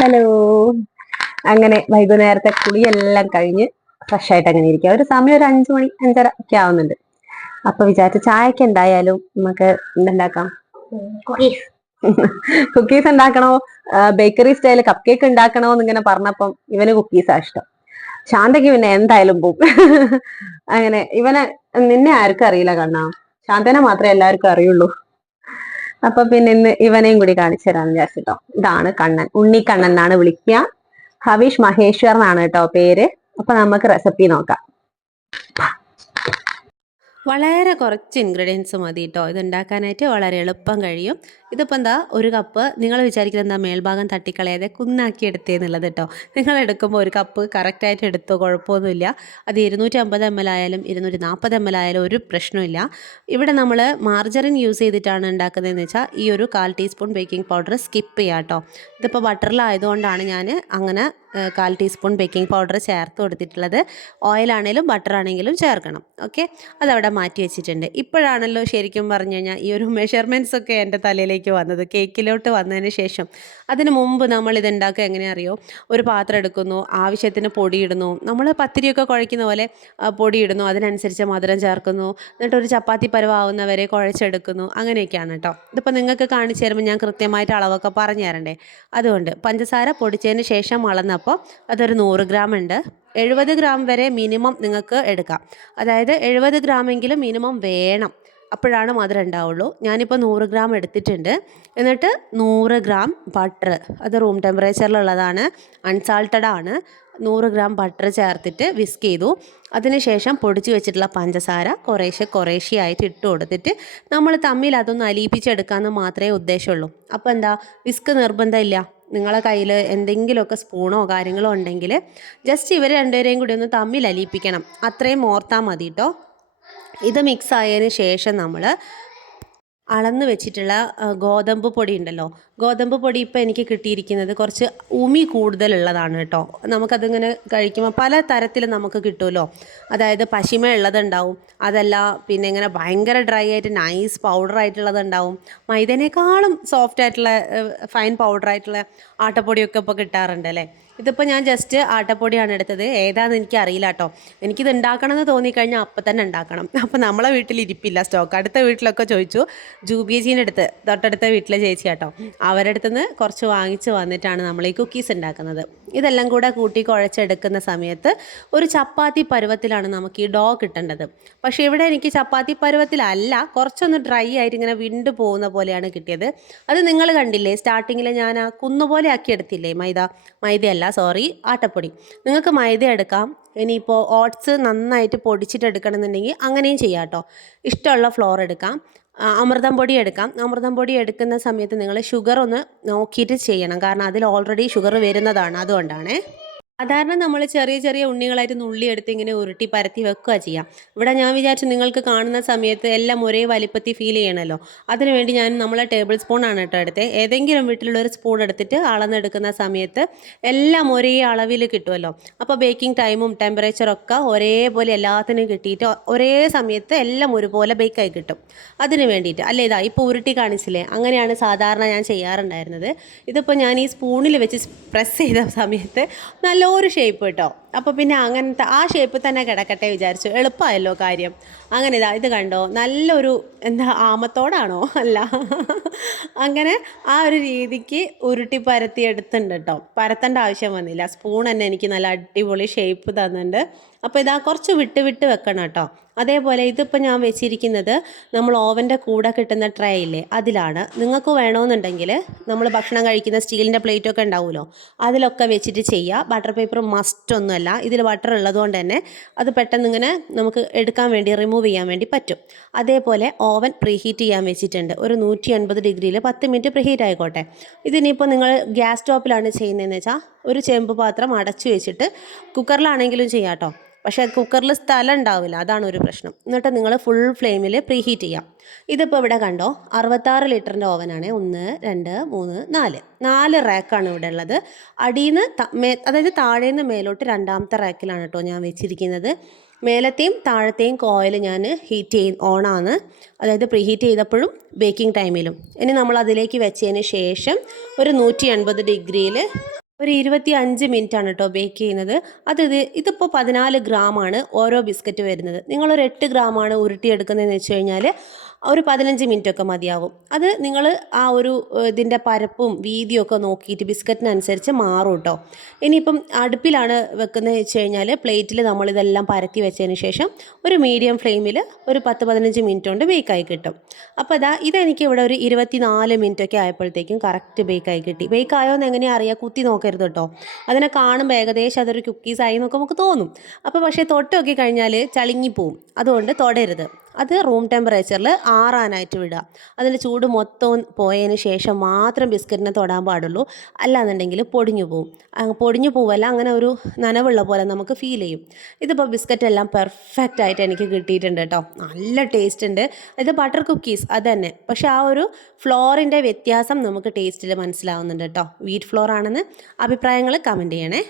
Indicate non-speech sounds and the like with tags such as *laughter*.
Hello. അങ്ങനെ വൈകുന്നേരത്തെ കുളിയെല്ലാം കഴിഞ്ഞ് ഫ്രഷ് ആയിട്ട് അങ്ങനെ ഇരിക്കുക ഒരു സമയം ഒരു അഞ്ചു മണി അഞ്ചര ഒക്കെ ആവുന്നുണ്ട്. അപ്പൊ വിചാരിച്ച ചായക്ക് എന്തായാലും നമുക്ക് എന്തുണ്ടാക്കാം? കുക്കീസ് ഉണ്ടാക്കണോ? ബേക്കറി സ്റ്റൈൽ കപ്പ് കേക്ക് ഉണ്ടാക്കണോ എന്നിങ്ങനെ പറഞ്ഞപ്പം ഇവന് കുക്കീസാ ഇഷ്ടം. ശാന്തയ്ക്ക് പിന്നെ എന്തായാലും പോവും. *laughs* അങ്ങനെ ഇവനെ നിന്നെ ആർക്കും അറിയില്ല കണ്ണാ. ശാന്തനെ മാത്രമേ എല്ലാവർക്കും അറിയുള്ളൂ. അപ്പൊ പിന്നെ ഇന്ന് ഇവനെയും കൂടി കാണിച്ചു തരാന്ന് വിചാരിച്ചിട്ടോ. ഇതാണ് കണ്ണൻ. ഉണ്ണിക്കണ്ണൻ എന്നാണ് വിളിക്കുക. ഹവിഷ് മഹേശ്വർ എന്നാണ് കേട്ടോ പേര്. അപ്പൊ നമുക്ക് റെസിപ്പി നോക്കാം. വളരെ കുറച്ച് ഇൻഗ്രീഡിയൻസ് മതി കേട്ടോ ഇത് ഉണ്ടാക്കാനായിട്ട് വളരെ എളുപ്പം കഴിയും. ഇതിപ്പോൾ എന്താ ഒരു കപ്പ് നിങ്ങൾ വിചാരിക്കുന്നത് എന്താ മേൽഭാഗം തട്ടിക്കളയാതെ കുന്നാക്കി എടുത്തേന്നുള്ളത് കേട്ടോ നിങ്ങൾ എടുക്കുമ്പോൾ ഒരു കപ്പ് കറക്റ്റായിട്ട് എടുത്തോ കുഴപ്പമൊന്നുമില്ല. അത് ഇരുന്നൂറ്റി അമ്പത് എം എൽ ആയാലും ഇരുന്നൂറ്റി നാൽപ്പത് എം എൽ ആയാലും ഒരു പ്രശ്നമില്ല. ഇവിടെ നമ്മൾ മാർജറിൻ യൂസ് ചെയ്തിട്ടാണ് ഉണ്ടാക്കുന്നതെന്ന് വെച്ചാൽ ഈ ഒരു കാൽ ടീസ്പൂൺ ബേക്കിംഗ് പൗഡർ സ്കിപ്പ് ചെയ്യാം കേട്ടോ ഇതിപ്പോൾ ബട്ടറിലായതുകൊണ്ടാണ് ഞാൻ അങ്ങനെ കാൽ ടീസ്പൂൺ ബേക്കിംഗ് പൗഡർ ചേർത്ത് കൊടുത്തിട്ടുള്ളത്. ഓയിലാണേലും ബട്ടറാണെങ്കിലും ചേർക്കണം. ഓക്കെ? അതവിടെ മാറ്റി വെച്ചിട്ടുണ്ട്. ഇപ്പോഴാണല്ലോ ശരിക്കും പറഞ്ഞു കഴിഞ്ഞാൽ ഈ ഒരു മെഷർമെന്റ്സ് ഒക്കെ എന്റെ തലയിലേക്ക് വന്നത്. കേക്കിലോട്ട് വന്നതിന് ശേഷം. അതിന് മുമ്പ് നമ്മൾ ഇത് ഉണ്ടാക്കുക എങ്ങനെയാ അറിയോ ഒരു പാത്രം എടുക്കുന്നു ആവശ്യത്തിന് പൊടിയിടുന്നു നമ്മൾ പത്തിരിയൊക്കെ കുഴയ്ക്കുന്ന പോലെ പൊടിയിടുന്നു അതിനനുസരിച്ച് മധുരം ചേർക്കുന്നു. എന്നിട്ട് ഒരു ചപ്പാത്തി പരുവാവുന്നവരെ കുഴച്ചെടുക്കുന്നു. അങ്ങനെയൊക്കെയാണ് കേട്ടോ. ഇതിപ്പോൾ നിങ്ങൾക്ക് കാണിച്ചു തരുമ്പോൾ ഞാൻ കൃത്യമായിട്ട് അളവൊക്കെ പറഞ്ഞു തരണ്ടേ. അതുകൊണ്ട് പഞ്ചസാര പൊടിച്ചതിന് ശേഷം അളന്നപ്പോൾ അതൊരു നൂറ് ഗ്രാം ഉണ്ട്. എഴുപത് ഗ്രാം വരെ മിനിമം നിങ്ങൾക്ക് എടുക്കാം. അതായത് എഴുപത് ഗ്രാമെങ്കിലും മിനിമം വേണം. അപ്പോഴാണ് മധുരം ഉണ്ടാവുള്ളൂ. ഞാനിപ്പോൾ നൂറ് ഗ്രാം എടുത്തിട്ടുണ്ട്. എന്നിട്ട് നൂറ് ഗ്രാം ബട്ടർ അത് റൂം ടെമ്പറേച്ചറിലുള്ളതാണ് അൺസാൾട്ടഡ് ആണ്. നൂറ് ഗ്രാം ബട്ടർ ചേർത്തിട്ട് വിസ്ക് ചെയ്തു. അതിനുശേഷം പൊടിച്ച് വെച്ചിട്ടുള്ള പഞ്ചസാര കുറേശ്ശെ കുറേശ്ശെ ആയിട്ട് ഇട്ട് കൊടുത്തിട്ട് നമ്മൾ തമ്മിൽ അതൊന്ന് അലിയിപ്പിച്ചെടുക്കാമെന്ന് മാത്രമേ ഉദ്ദേശമുള്ളൂ. അപ്പോൾ എന്താ? വിസ്ക് നിർബന്ധമില്ല. നിങ്ങളെ കയ്യിൽ എന്തെങ്കിലുമൊക്കെ സ്പൂണോ കാര്യങ്ങളോ ഉണ്ടെങ്കിൽ ജസ്റ്റ് ഇവർ രണ്ടുപേരെയും കൂടി ഒന്ന് തമ്മിൽ അലിയിപ്പിക്കണം അത്രയും ഓർത്താൽ മതി കേട്ടോ ഇത് മിക്സ് ആയതിന് ശേഷം നമ്മൾ അളന്ന് വെച്ചിട്ടുള്ള ഗോതമ്പ് പൊടി ഉണ്ടല്ലോ. ഗോതമ്പ് പൊടി ഇപ്പോൾ എനിക്ക് കിട്ടിയിരിക്കുന്നത് കുറച്ച് ഉമി കൂടുതലുള്ളതാണ് കേട്ടോ. നമുക്കതിങ്ങനെ കഴിക്കുമ്പോൾ പല തരത്തിൽ നമുക്ക് കിട്ടുമല്ലോ. അതായത് പശിമ ഉള്ളതുണ്ടാവും അതല്ല പിന്നെ ഇങ്ങനെ ഭയങ്കര ഡ്രൈ ആയിട്ട് നൈസ് പൗഡർ ആയിട്ടുള്ളതുണ്ടാവും. മൈദനേക്കാളും സോഫ്റ്റ് ആയിട്ടുള്ള ഫൈൻ പൗഡർ ആയിട്ടുള്ള ആട്ടപ്പൊടിയൊക്കെ ഇപ്പോൾ കിട്ടാറുണ്ട് അല്ലേ? ഇതിപ്പോൾ ഞാൻ ജസ്റ്റ് ആട്ടപ്പൊടിയാണ് എടുത്തത്. ഏതാണെന്ന് എനിക്ക് അറിയില്ല കേട്ടോ എനിക്കിത് ഉണ്ടാക്കണം എന്ന് തോന്നിക്കഴിഞ്ഞാൽ അപ്പം തന്നെ ഉണ്ടാക്കണം. അപ്പോൾ നമ്മളെ വീട്ടിൽ ഇരിപ്പില്ല. സ്റ്റോക്ക് അടുത്ത വീട്ടിലൊക്കെ ചോദിച്ചു ജൂബിയജീന്റെ അടുത്ത് തൊട്ടടുത്ത വീട്ടിലെ ചേച്ചി കേട്ടോ അവരുടെ നിന്ന് കുറച്ച് വാങ്ങിച്ച് വന്നിട്ടാണ് നമ്മൾ ഈ കുക്കീസ് ഉണ്ടാക്കുന്നത്. ഇതെല്ലാം കൂടെ കൂട്ടി കുഴച്ചെടുക്കുന്ന സമയത്ത് ഒരു ചപ്പാത്തി പരുവത്തിലാണ് നമുക്ക് ഈ ഡോ കിട്ടേണ്ടത്. പക്ഷേ ഇവിടെ എനിക്ക് ചപ്പാത്തി പരുവത്തിലല്ല കുറച്ചൊന്ന് ഡ്രൈ ആയിട്ട് ഇങ്ങനെ വിണ്ട് പോകുന്ന പോലെയാണ് കിട്ടിയത്. അത് നിങ്ങൾ കണ്ടില്ലേ സ്റ്റാർട്ടിങ്ങിൽ ഞാൻ ആ കുന്നുപോലെ ആക്കി എടുത്തില്ലേ മൈദ? മൈദയല്ല സോറി ആട്ടപ്പൊടി. നിങ്ങൾക്ക് മൈദ എടുക്കാം. ഇനിയിപ്പോൾ ഓട്സ് നന്നായിട്ട് പൊടിച്ചിട്ട് എടുക്കണമെന്നുണ്ടെങ്കിൽ അങ്ങനെയും ചെയ്യാം കേട്ടോ ഇഷ്ടമുള്ള ഫ്ലോർ എടുക്കാം. അമൃതം പൊടി എടുക്കാം. അമൃതം പൊടി എടുക്കുന്ന സമയത്ത് നിങ്ങൾ ഷുഗർ ഒന്ന് നോക്കിയിട്ട് ചെയ്യണം. കാരണം അതിൽ ഓൾറെഡി ഷുഗർ വരുന്നതാണ്. അതുകൊണ്ടാണേ. സാധാരണ നമ്മൾ ചെറിയ ചെറിയ ഉണ്ണികളായിട്ട് നുള്ളി എടുത്ത് ഇങ്ങനെ ഉരുട്ടി പരത്തി വെക്കുക ചെയ്യാം. ഇവിടെ ഞാൻ വിചാരിച്ചു നിങ്ങൾക്ക് കാണുന്ന സമയത്ത് എല്ലാം ഒരേ വലിപ്പത്തിൽ ഫീൽ ചെയ്യണമല്ലോ അതിനുവേണ്ടി ഞാൻ നമ്മളെ ടേബിൾ സ്പൂൺ ആണ് കേട്ടോ എടുത്തത് ഏതെങ്കിലും വീട്ടിലുള്ള ഒരു സ്പൂൺ എടുത്തിട്ട് അളന്നെടുക്കുന്ന സമയത്ത് എല്ലാം ഒരേ അളവിൽ കിട്ടുമല്ലോ അപ്പോൾ ബേക്കിംഗ് ടൈമും ടെമ്പറേച്ചറും ഒക്കെ ഒരേപോലെ എല്ലാത്തിനും കിട്ടിയിട്ട് ഒരേ സമയത്ത് എല്ലാം ഒരുപോലെ ബേക്കായി കിട്ടും. അതിന് വേണ്ടിയിട്ട്. അല്ലേ ഇതാ ഇപ്പോൾ ഉരുട്ടി കാണിച്ചില്ലേ? അങ്ങനെയാണ് സാധാരണ ഞാൻ ചെയ്യാറുണ്ടായിരുന്നത്. ഇതിപ്പോൾ ഞാൻ ഈ സ്പൂണിൽ വെച്ച് പ്രസ് ചെയ്ത സമയത്ത് നല്ലൊരു ഷേപ്പ് കേട്ടോ. അപ്പോൾ പിന്നെ അങ്ങനത്തെ ആ ഷേപ്പ് തന്നെ കിടക്കട്ടെ വിചാരിച്ചു. എളുപ്പമായല്ലോ കാര്യം. അങ്ങനെ ഇതാ ഇത് കണ്ടോ? നല്ലൊരു എന്താ ആമത്തോടാണോ? അല്ല. അങ്ങനെ ആ ഒരു രീതിക്ക് ഉരുട്ടി പരത്തി എടുത്തുണ്ട് കേട്ടോ പരത്തേണ്ട ആവശ്യം വന്നില്ല. സ്പൂൺ തന്നെ എനിക്ക് നല്ല അടിപൊളി ഷേപ്പ് തന്നിട്ടുണ്ട്. അപ്പോൾ ഇതാ കുറച്ച് വിട്ട് വിട്ട് വെക്കണം കേട്ടോ അതേപോലെ ഇതിപ്പോൾ ഞാൻ വെച്ചിരിക്കുന്നത് നമ്മൾ ഓവന്റെ കൂടെ കിട്ടുന്ന ട്രേ ഇല്ലേ അതിലാണ്. നിങ്ങൾക്ക് വേണമെന്നുണ്ടെങ്കിൽ നമ്മൾ ഭക്ഷണം കഴിക്കുന്ന സ്റ്റീലിന്റെ പ്ലേറ്റൊക്കെ ഉണ്ടാവുമല്ലോ അതിലൊക്കെ വെച്ചിട്ട് ചെയ്യുക ബട്ടർ പേപ്പർ മസ്റ്റ് ഒന്നുമല്ല ഇതിൽ ബട്ടർ ഉള്ളതുകൊണ്ട് തന്നെ അത് പെട്ടെന്ന് ഇങ്ങനെ നമുക്ക് എടുക്കാൻ വേണ്ടി റിമൂവ് ചെയ്യാൻ വേണ്ടി പറ്റും. അതേപോലെ ഓവൻ പ്രീഹീറ്റ് ചെയ്യാൻ വെച്ചിട്ടുണ്ട്. ഒരു നൂറ്റി അൻപത് ഡിഗ്രിയിൽ പത്ത് മിനിറ്റ് പ്രീഹീറ്റ് ആയിക്കോട്ടെ. ഇതിനിപ്പോൾ നിങ്ങൾ ഗ്യാസ് സ്റ്റോപ്പിലാണ് ചെയ്യുന്നതെന്ന് വെച്ചാൽ ഒരു ചെമ്പ് പാത്രം അടച്ചു വെച്ചിട്ട് കുക്കറിലാണെങ്കിലും ചെയ്യാം കേട്ടോ പക്ഷേ കുക്കറിൽ സ്ഥലം ഉണ്ടാവില്ല. അതാണ് ഒരു പ്രശ്നം. എന്നിട്ട് നിങ്ങൾ ഫുൾ ഫ്ലെയിമിൽ പ്രീഹീറ്റ് ചെയ്യാം. ഇതിപ്പോൾ ഇവിടെ കണ്ടോ? അറുപത്താറ് ലിറ്ററിന്റെ ഓവനാണ് ഒന്ന് രണ്ട് മൂന്ന് നാല്. നാല് റാക്കാണ് ഇവിടെ ഉള്ളത്. അടിയിൽ നിന്ന് അതായത് താഴേന്ന് മേലോട്ട് രണ്ടാമത്തെ റാക്കിലാണ് കേട്ടോ ഞാൻ വെച്ചിരിക്കുന്നത്. മേലത്തെയും താഴത്തെയും കോയിൽ ഞാൻ ഹീറ്റ് ചെയ് ഓണാണ് അതായത് പ്രീ ഹീറ്റ് ചെയ്തപ്പോഴും ബേക്കിംഗ് ടൈമിലും ഇനി നമ്മൾ അതിലേക്ക് വെച്ചതിന് ശേഷം ഒരു നൂറ്റി എൺപത് ഡിഗ്രിയിൽ ഒരു ഇരുപത്തി അഞ്ച് മിനിറ്റ് ആണ് കേട്ടോ ബേക്ക് ചെയ്യുന്നത്. അത് ഇത് ഇതിപ്പോൾ പതിനാല് ഗ്രാമാണ് ഓരോ ബിസ്ക്കറ്റ് വരുന്നത്. നിങ്ങളൊരു എട്ട് ഗ്രാമാണ് ഉരുട്ടിയെടുക്കുന്നതെന്ന് വെച്ച് കഴിഞ്ഞാൽ ഒരു പതിനഞ്ച് മിനിറ്റ് ഒക്കെ മതിയാവും. അത് നിങ്ങൾ ആ ഒരു ഇതിന്റെ പരപ്പും വീതിയും ഒക്കെ നോക്കിയിട്ട് ബിസ്ക്കറ്റിനനുസരിച്ച് മാറും കേട്ടോ ഇനിയിപ്പം അടുപ്പിലാണ് വെക്കുന്നത് വെച്ച് കഴിഞ്ഞാൽ പ്ലേറ്റിൽ നമ്മളിതെല്ലാം പരത്തി വെച്ചതിന് ശേഷം ഒരു മീഡിയം ഫ്ലെയിമിൽ ഒരു പത്ത് പതിനഞ്ച് മിനിറ്റ് കൊണ്ട് ബേക്കായി കിട്ടും. അപ്പോൾ അതാ ഇതെനിക്ക് ഇവിടെ ഒരു ഇരുപത്തി നാല് മിനിറ്റ് ഒക്കെ ആയപ്പോഴത്തേക്കും കറക്റ്റ് ബേക്കായി കിട്ടി. ബേക്കായോ എന്ന് എങ്ങനെയാ അറിയാം? കുത്തി നോക്കരുത് കേട്ടോ അതിനെ കാണുമ്പോൾ ഏകദേശം അതൊരു കുക്കീസ് ആയി എന്നൊക്കെ നമുക്ക് തോന്നും. അപ്പോൾ പക്ഷേ തൊട്ടൊക്കെ കഴിഞ്ഞാൽ ചളിങ്ങിപ്പോവും. അതുകൊണ്ട് തൊടരുത്. അത് റൂം ടെമ്പറേച്ചറിൽ ആറാനായിട്ട് വിടുക. അതിന്റെ ചൂട് മൊത്തം പോയതിന് ശേഷം മാത്രം ബിസ്ക്കറ്റിനെ തൊടാൻ പാടുള്ളൂ. അല്ലാന്നുണ്ടെങ്കിൽ പൊടിഞ്ഞു പോവും. പൊടിഞ്ഞു പോവല്ല അങ്ങനെ ഒരു നനവുള്ള പോലെ നമുക്ക് ഫീൽ ചെയ്യും. ഇതിപ്പോൾ ബിസ്ക്കറ്റ് എല്ലാം പെർഫെക്റ്റ് ആയിട്ട് എനിക്ക് കിട്ടിയിട്ടുണ്ട് കേട്ടോ. നല്ല ടേസ്റ്റ് ഉണ്ട്. ഇത് ബട്ടർ കുക്കീസ് അത് തന്നെ. പക്ഷെ ആ ഒരു ഫ്ലോറിന്റെ വ്യത്യാസം നമുക്ക് ടേസ്റ്റിൽ മനസ്സിലാവുന്നുണ്ട് കേട്ടോ. വീറ്റ് ഫ്ലോർ ആണെന്ന് അഭിപ്രായങ്ങൾ കമന്റ് ചെയ്യണേ.